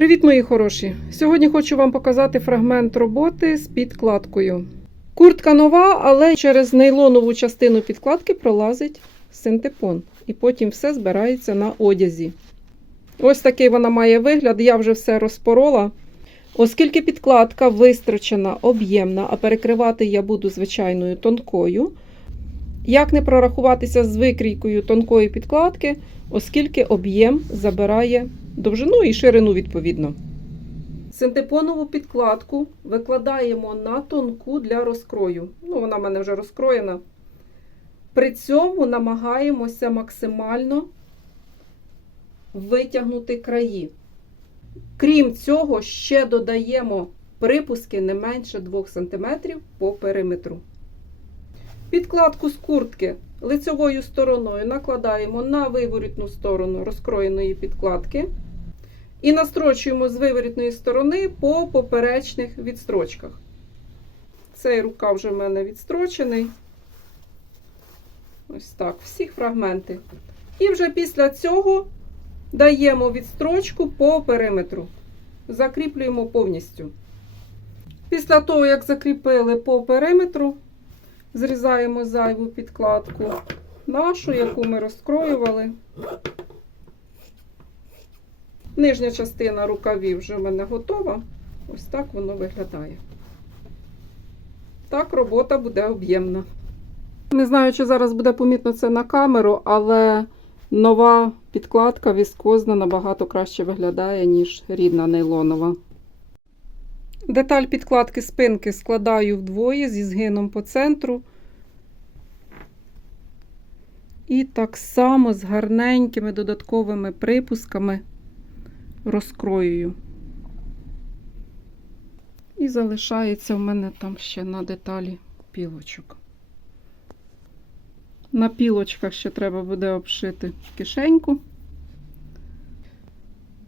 Привіт, мої хороші! Сьогодні хочу вам показати фрагмент роботи з підкладкою. Куртка нова, але через нейлонову частину підкладки пролазить синтепон. І потім все збирається на одязі. Ось такий вона має вигляд. Я вже все розпорола. Оскільки підкладка вистрочена, об'ємна, а перекривати я буду звичайною тонкою. Як не прорахуватися з викрійкою тонкої підкладки, оскільки об'єм забирає довжину і ширину відповідно. Синтепонову підкладку викладаємо на тонку для розкрою. Ну, вона в мене вже розкроєна. При цьому намагаємося максимально витягнути краї. Крім цього, ще додаємо припуски не менше 2 см по периметру. Підкладку з куртки лицевою стороною накладаємо на виворітну сторону розкроєної підкладки і настрочуємо з виворітної сторони по поперечних відстрочках. Цей рукав вже в мене відстрочений. Ось так, всі фрагменти. І вже після цього даємо відстрочку по периметру. Закріплюємо повністю. Після того, як закріпили по периметру, зрізаємо зайву підкладку нашу, яку ми розкроювали. Нижня частина рукавів вже в мене готова. Ось так воно виглядає. Так, робота буде об'ємна. Не знаю, чи зараз буде помітно це на камеру, але нова підкладка віскозна набагато краще виглядає, ніж рідна нейлонова. Деталь підкладки спинки складаю вдвоє зі згином по центру. І так само з гарненькими додатковими припусками розкроюю. І залишається в мене там ще на деталі пілочок. На пілочках ще треба буде обшити кишеньку.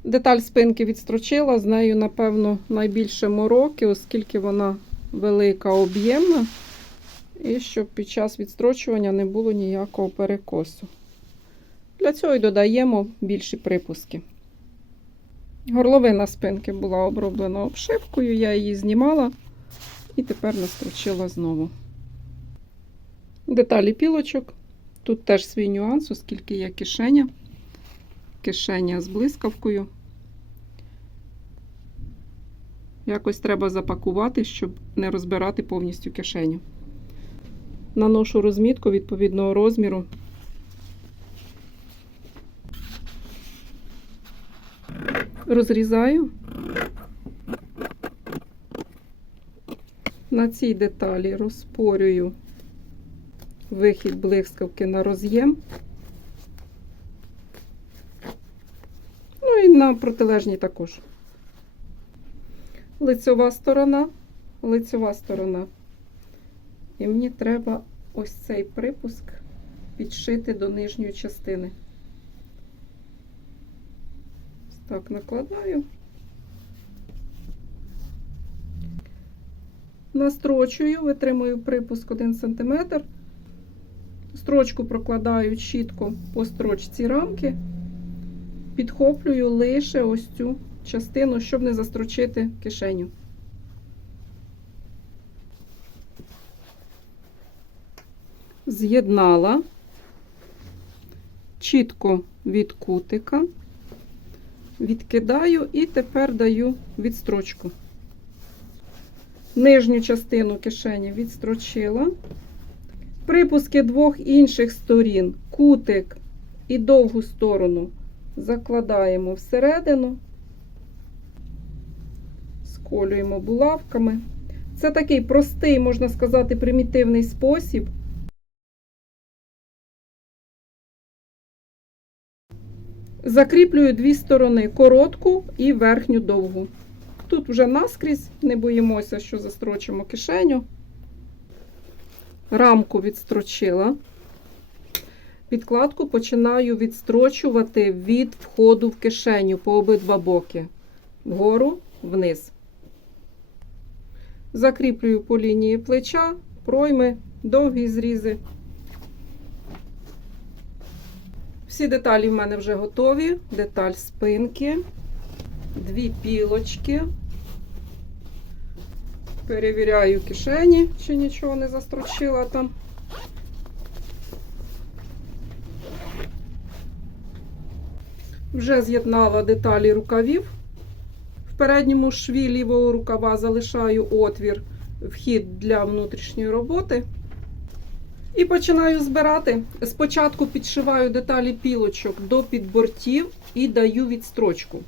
Деталь спинки відстрочила, з нею, напевно, найбільше мороки, оскільки вона велика, об'ємна, і щоб під час відстрочування не було ніякого перекосу. Для цього й додаємо більші припуски. Горловина спинки була оброблена обшивкою, я її знімала і тепер настрочила знову. Деталі пілочок. Тут теж свій нюанс, оскільки є кишеня. Кишеня з блискавкою. Якось треба запакувати, щоб не розбирати повністю кишеню. Наношу розмітку відповідного розміру. Розрізаю. На цій деталі розпорюю вихід блискавки на роз'єм. Ну і на протилежній також. Лицьова сторона, лицьова сторона. І мені треба ось цей припуск підшити до нижньої частини. Ось так накладаю. Настрочую, витримую припуск 1 см. Строчку прокладаю чітко по строчці рамки, підхоплюю лише ось цю частину, щоб не застрочити кишеню. З'єднала чітко від кутика, відкидаю і тепер даю відстрочку. Нижню частину кишені відстрочила. Припуски двох інших сторін, кутик і довгу сторону закладаємо всередину, сколюємо булавками. Це такий простий, можна сказати, примітивний спосіб. Закріплюю дві сторони коротку і верхню довгу. Тут вже наскрізь, не боїмося, що застрочимо кишеню. Рамку відстрочила. Підкладку починаю відстрочувати від входу в кишеню по обидва боки. Вгору, вниз. Закріплюю по лінії плеча, пройми, довгі зрізи. Всі деталі в мене вже готові. Деталь спинки. дві пілочки. Перевіряю кишені, чи нічого не застрочила там. Вже з'єднала деталі рукавів. В передньому шві лівого рукава залишаю отвір, вхід для внутрішньої роботи. І починаю збирати. Спочатку підшиваю деталі пілочок до підбортів і даю відстрочку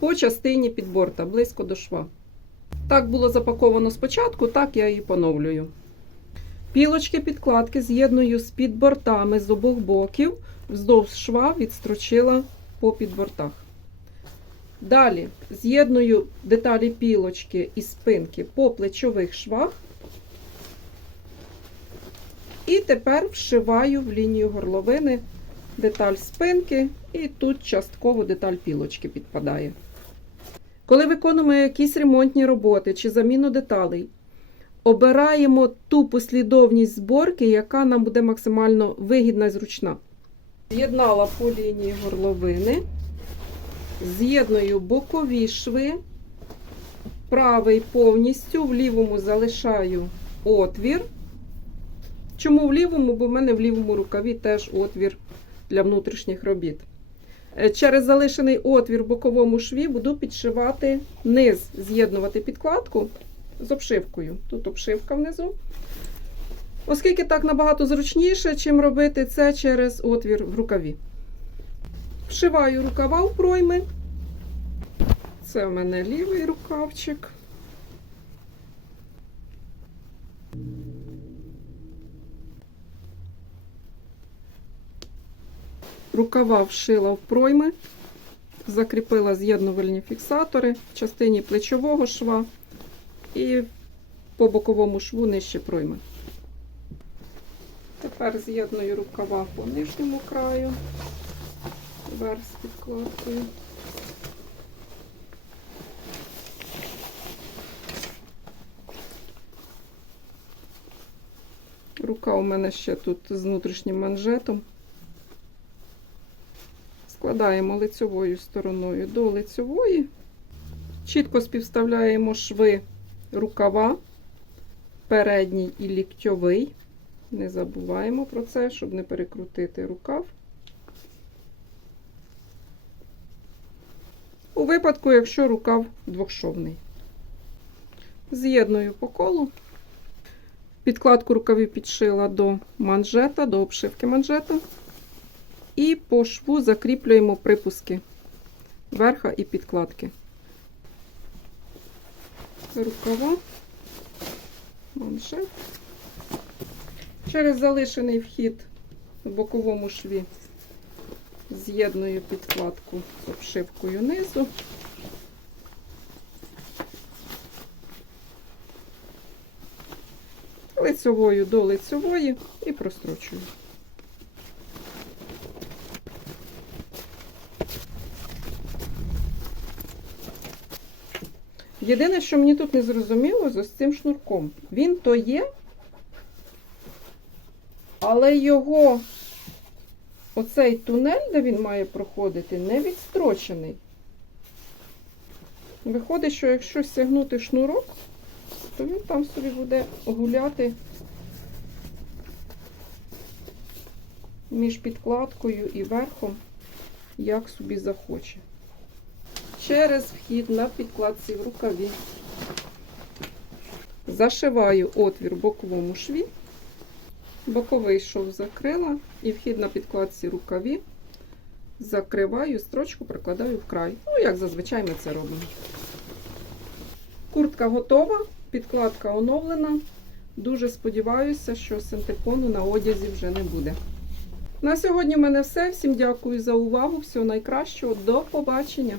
по частині підборта, близько до шва. Так було запаковано спочатку, так я і поновлюю. Пілочки підкладки з'єдную з підбортами з обох боків, вздовж шва відстрочила по підбортах. Далі з'єдную деталі пілочки і спинки по плечових швах. І тепер вшиваю в лінію горловини деталь спинки, і тут частково деталь пілочки підпадає. Коли виконуємо якісь ремонтні роботи чи заміну деталей, обираємо ту послідовність зборки, яка нам буде максимально вигідна і зручна. З'єднала по лінії горловини, з'єдную бокові шви, правий повністю, в лівому залишаю отвір. Чому в лівому? Бо в мене в лівому рукаві теж отвір для внутрішніх робіт. Е, Через залишений отвір в боковому шві буду підшивати низ, з'єднувати підкладку з обшивкою. Тут обшивка внизу. Оскільки так набагато зручніше, чим робити це через отвір в рукаві. Вшиваю рукава в пройми. Це в мене лівий рукавчик. Рукава вшила в пройми, закріпила з'єднувальні фіксатори в частині плечового шва і по боковому шву нижче пройми. Тепер з'єдную рукава по нижньому краю, верх з підкладкою. Рука у мене ще тут з внутрішнім манжетом. Складаємо лицьовою стороною до лицьової. Чітко співставляємо шви рукава, передній і ліктьовий. Не забуваємо про це, щоб не перекрутити рукав. У випадку, якщо рукав двохшовний. З'єдную по колу. Підкладку рукавів підшила до манжета, до обшивки манжета. І по шву закріплюємо припуски верха і підкладки. Рукава, манжет. Через залишений вхід в боковому шві з'єдную підкладку з обшивкою низу. Лицьовою до лицьової і прострочую. Єдине, що мені тут не зрозуміло з цим шнурком. Він то є, але його оцей тунель, де він має проходити, не відстрочений. Виходить, що якщо стягнути шнурок, то він там собі буде гуляти між підкладкою і верхом, як собі захоче через вхід на підкладці в рукаві. Зашиваю отвір боковому шві, боковий шов закрила і вхід на підкладці рукаві. Закриваю, строчку прикладаю в край. Ну, як зазвичай ми це робимо. Куртка готова, підкладка оновлена. Дуже сподіваюся, що синтепону на одязі вже не буде. На сьогодні в мене все. Всім дякую за увагу. Всього найкращого. До побачення!